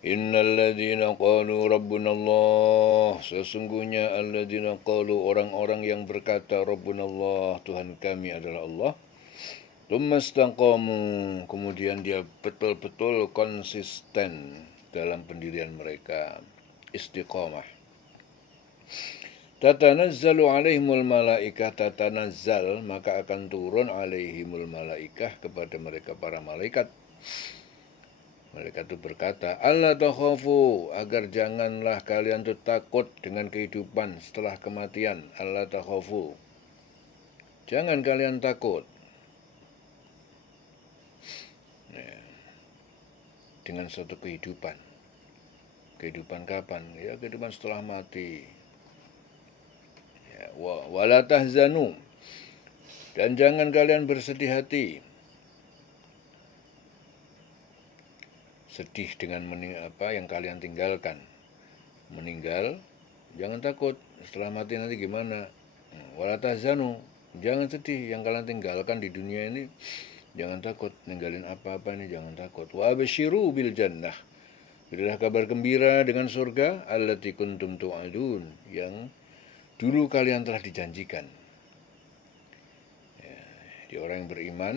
Innal ladzina qalu rabbunallah, sesungguhnya alladzina qalu orang-orang yang berkata rabbunallah, Tuhan kami adalah Allah. Tsumastaqamu, kemudian dia betul-betul konsisten dalam pendirian mereka, istiqamah. Tatanazzalu alaihimul malaikah, tatanazzal, maka akan turun alaihimul malaikah kepada mereka para malaikat. Malaikat itu berkata, Allah takhafu, agar janganlah kalian itu takut dengan kehidupan setelah kematian. Allah takhafu, jangan kalian takut dengan suatu kehidupan. Kehidupan kapan? Ya, kehidupan setelah mati. Ya, wala tahzanu, dan jangan kalian bersedih hati. Sedih dengan apa yang kalian tinggalkan. Meninggal, jangan takut. Setelah mati nanti gimana? Wala tahzanu, jangan sedih yang kalian tinggalkan di dunia ini. Jangan takut, ninggalin apa-apa ini, jangan takut. Wa absyiru bil jannah, berilah kabar gembira dengan surga, allati kuntum tu'adun, yang dulu kalian telah dijanjikan. Ya, di orang yang beriman,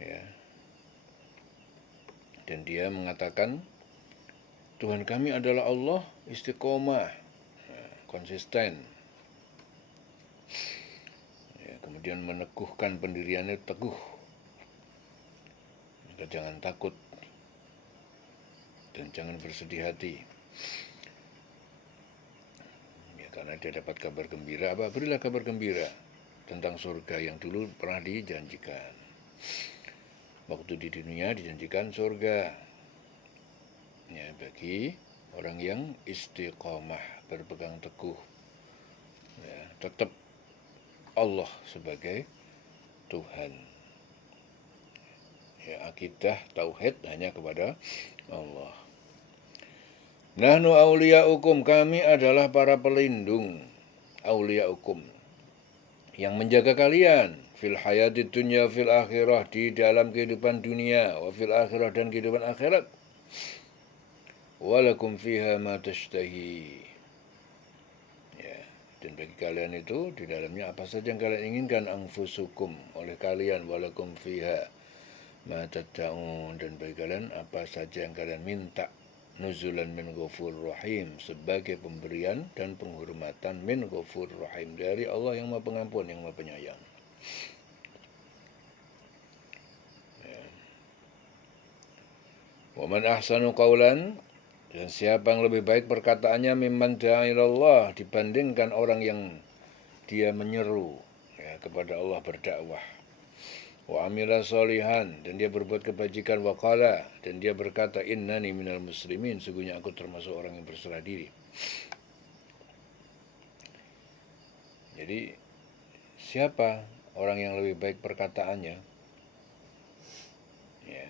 ya, dan dia mengatakan, Tuhan kami adalah Allah, istiqomah, konsisten. Ya, kemudian meneguhkan pendiriannya teguh. Maka jangan takut dan jangan bersedih hati. Ya, karena dia dapat kabar gembira, apa? Berilah kabar gembira tentang surga yang dulu pernah dijanjikan. Waktu di dunia dijanjikan surga, ya, bagi orang yang istiqomah, berpegang teguh, ya, tetap Allah sebagai Tuhan. Ya, akidah tauhid hanya kepada Allah. Nahnu auliyaukum, kami adalah para pelindung, auliyaukum, yang menjaga kalian, fil hayatid dunya fil akhirah, di dalam kehidupan dunia, wa fil akhirah, dan kehidupan akhirat. Walakum fiha ma tashtahi, ya, dan bagi kalian itu di dalamnya apa saja yang kalian inginkan, anfusukum, oleh kalian, walakum fiha ma tad'un, dan bagi kalian apa saja yang kalian minta, nuzulan min ghafur rahim, sebagai pemberian dan penghormatan, min ghafur rahim, dari Allah yang Maha Pengampun, yang Maha Penyayang. Wa man ahsanu qawlan, dan siapa yang lebih baik perkataannya, mimman da'a ilallah, dibandingkan orang yang dia menyeru, ya, kepada Allah, berdakwah. Wa amila solihan, dan dia berbuat kebajikan. Wa qala, dan dia berkata, innani minal muslimin, sungguhnya aku termasuk orang yang berserah diri. Jadi siapa orang yang lebih baik perkataannya? Ya,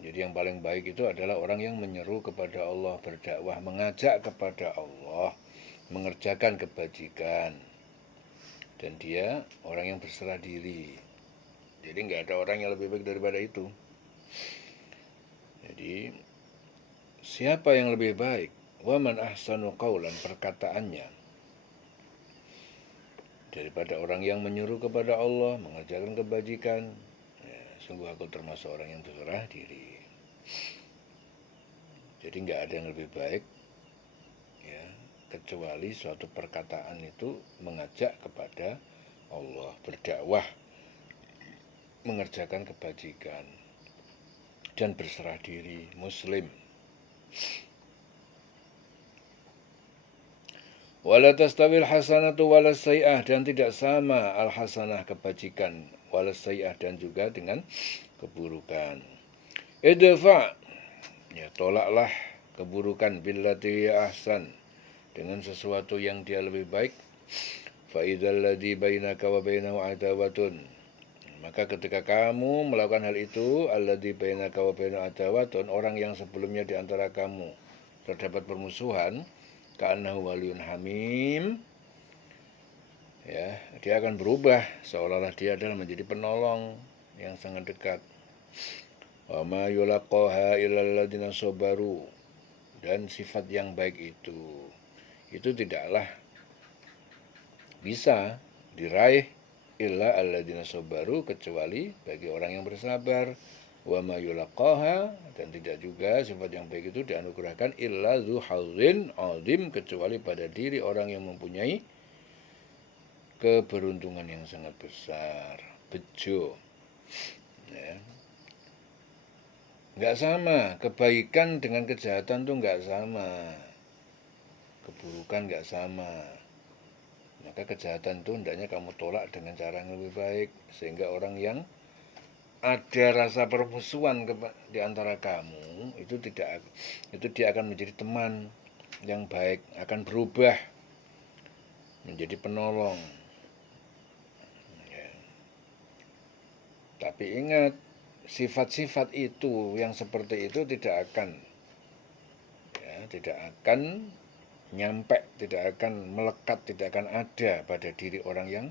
jadi yang paling baik itu adalah orang yang menyeru kepada Allah, berdakwah, mengajak kepada Allah, mengerjakan kebajikan, dan dia orang yang berserah diri. Jadi nggak ada orang yang lebih baik daripada itu. Jadi siapa yang lebih baik? Wa man ahsanu qawlan, perkataannya, daripada orang yang menyuruh kepada Allah, mengerjakan kebajikan. Ya, sungguh aku termasuk orang yang berserah diri. Jadi nggak ada yang lebih baik, ya, kecuali suatu perkataan itu mengajak kepada Allah, berdakwah, mengerjakan kebajikan, dan berserah diri, muslim. Wala tastawil hasanatu wala sayyah, dan tidak sama al hasanah, kebajikan, wala sayyah, dan juga dengan keburukan. Idfa, ya, tolaklah keburukan, billati ahsan, dengan sesuatu yang dia lebih baik. Fa idzal ladzi bainaka wa bainahu adawatun, maka ketika kamu melakukan hal itu, alladzi bainaka wa bainahu adawatun, orang yang sebelumnya di antara kamu terdapat permusuhan, ka'annahu waliyun hamim, ya, dia akan berubah seolah-olah dia adalah menjadi penolong yang sangat dekat. Wa ma yulaqaha illal ladzina sabaru. Dan sifat yang baik itu tidaklah bisa diraih illa alladzina sabaru, kecuali bagi orang yang bersabar. Wa ma yulaqaha, dan tidak juga sifat yang baik itu dianugerahkan illa dzu hadzin azim, kecuali pada diri orang yang mempunyai keberuntungan yang sangat besar, bejo. Ya. Nggak sama, kebaikan dengan kejahatan tuh nggak sama, keburukan nggak sama. Maka kejahatan itu hendaknya kamu tolak dengan cara yang lebih baik, sehingga orang yang ada rasa permusuhan di antara kamu itu dia akan menjadi teman yang baik, akan berubah menjadi penolong. Ya. Tapi ingat, sifat-sifat itu yang seperti itu tidak akan nyampe, tidak akan melekat, tidak akan ada pada diri orang yang,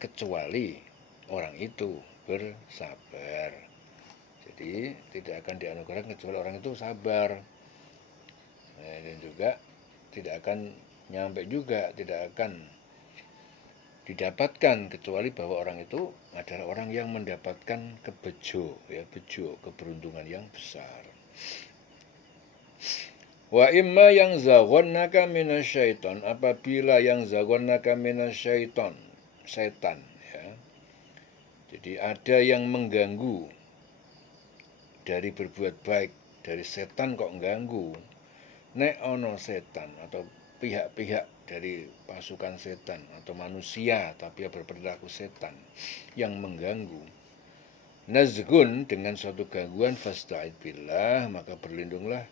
kecuali orang itu bersabar. Jadi tidak akan dianugerahkan kecuali orang itu sabar. Dan juga tidak akan nyampe juga, tidak akan didapatkan kecuali bahwa orang itu adalah orang yang mendapatkan bejo, keberuntungan yang besar. Wa imma yang zaghannaka minasyaiton, apabila yang zaghannaka minasyaiton, setan, ya. Jadi ada yang mengganggu dari berbuat baik, dari setan kok mengganggu. Nek ono setan atau pihak-pihak dari pasukan setan atau manusia tapi berperilaku setan yang mengganggu, nazgun, dengan suatu gangguan, fasta'id billah, maka berlindunglah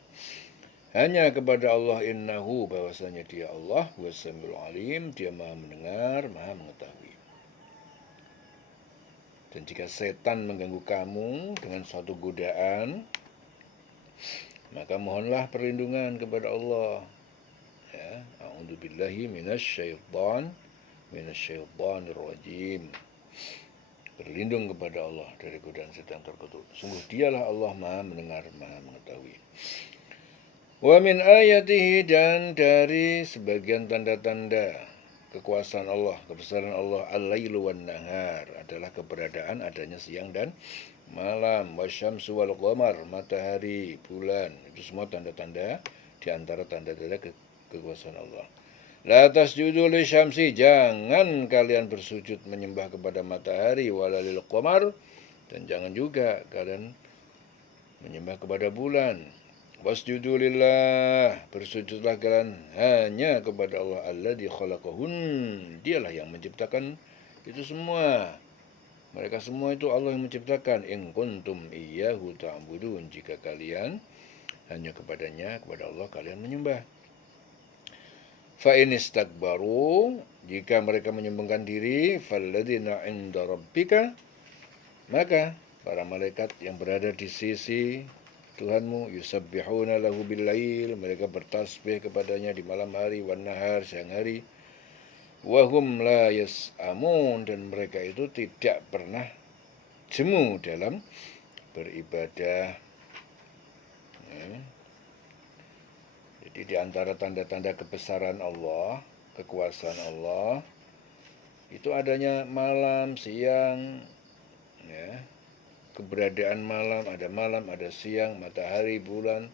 hanya kepada Allah, innahu, bahwasanya dia Allah, wasamiul alim, dia maha mendengar, maha mengetahui. Dan jika setan mengganggu kamu dengan suatu godaan, maka mohonlah perlindungan kepada Allah. Ya, a'udzubillahi minasyaitonir rajim. Berlindung kepada Allah dari godaan setan terkutuk. Sungguh dialah Allah maha mendengar, maha mengetahui. Wa min ayatihi, dan dari sebagian tanda-tanda kekuasaan Allah, kebesaran Allah, al-lailu wan nahar, adalah keberadaan adanya siang dan malam, wasyamsu wal qamar, matahari, bulan, itu semua tanda-tanda di antara tanda-tanda kekuasaan Allah. La tasjudu lisyamsi, jangan kalian bersujud menyembah kepada matahari, walalil qamar, dan jangan juga kalian menyembah kepada bulan. Wasjudu lillah, bersujudlah kalian hanya kepada Allah, alladzi khalaqahun, dialah yang menciptakan itu semua. Mereka semua itu Allah yang menciptakan. In kuntum iyyahu ta'budun, jika kalian hanya kepada Allah kalian menyembah. Fa in istakbaru, jika mereka menyombongkan diri, falladzina 'inda rabbika, maka para malaikat yang berada di sisi Tuhanmu, yusabbihuna lahu bil-lail, mereka bertasbih kepadanya di malam hari, wan nahar, siang hari, wa hum la yas'amun, dan mereka itu tidak pernah jemu dalam beribadah. Ya. Jadi di antara tanda-tanda kebesaran Allah, kekuasaan Allah, itu adanya malam, siang, ya. Keberadaan malam, ada siang, matahari, bulan.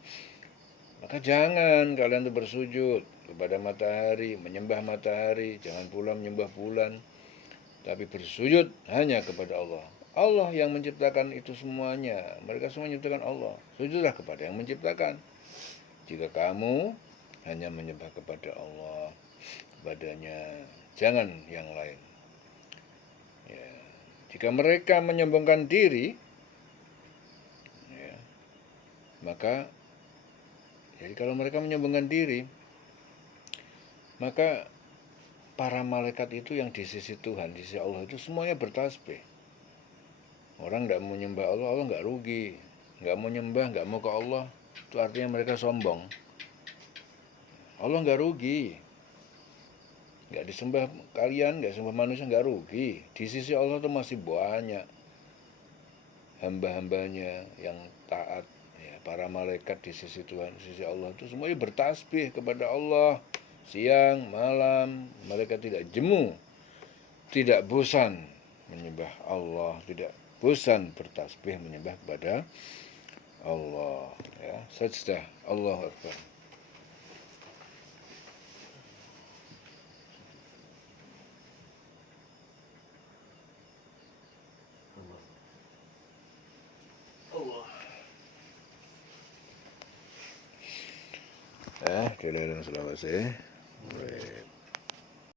Maka jangan kalian itu bersujud kepada matahari, menyembah matahari, jangan pula menyembah bulan, tapi bersujud hanya kepada Allah. Allah yang menciptakan itu semuanya. Mereka semua menciptakan Allah. Sujudlah kepada yang menciptakan. Jika kamu hanya menyembah kepada Allah, kepadanya, jangan yang lain. Ya. Jika mereka menyombongkan diri, maka jadi kalau mereka menyombongkan diri, maka para malaikat itu yang di sisi Tuhan, di sisi Allah itu semuanya bertasbih. Orang tidak mau menyembah Allah, Allah nggak rugi. Nggak mau nyembah, nggak mau ke Allah, itu artinya mereka sombong. Allah nggak rugi. Nggak disembah kalian, nggak disembah manusia, nggak rugi. Di sisi Allah itu masih banyak. hamba-hambanya yang taat, ya, para malaikat di sisi Tuhan, di sisi Allah itu semuanya bertasbih kepada Allah siang malam. Mereka tidak jemu, tidak bosan menyembah Allah, tidak bosan bertasbih menyembah kepada Allah. Ya, sajdah, Allahu Akbar. Dilihat Sulawesi.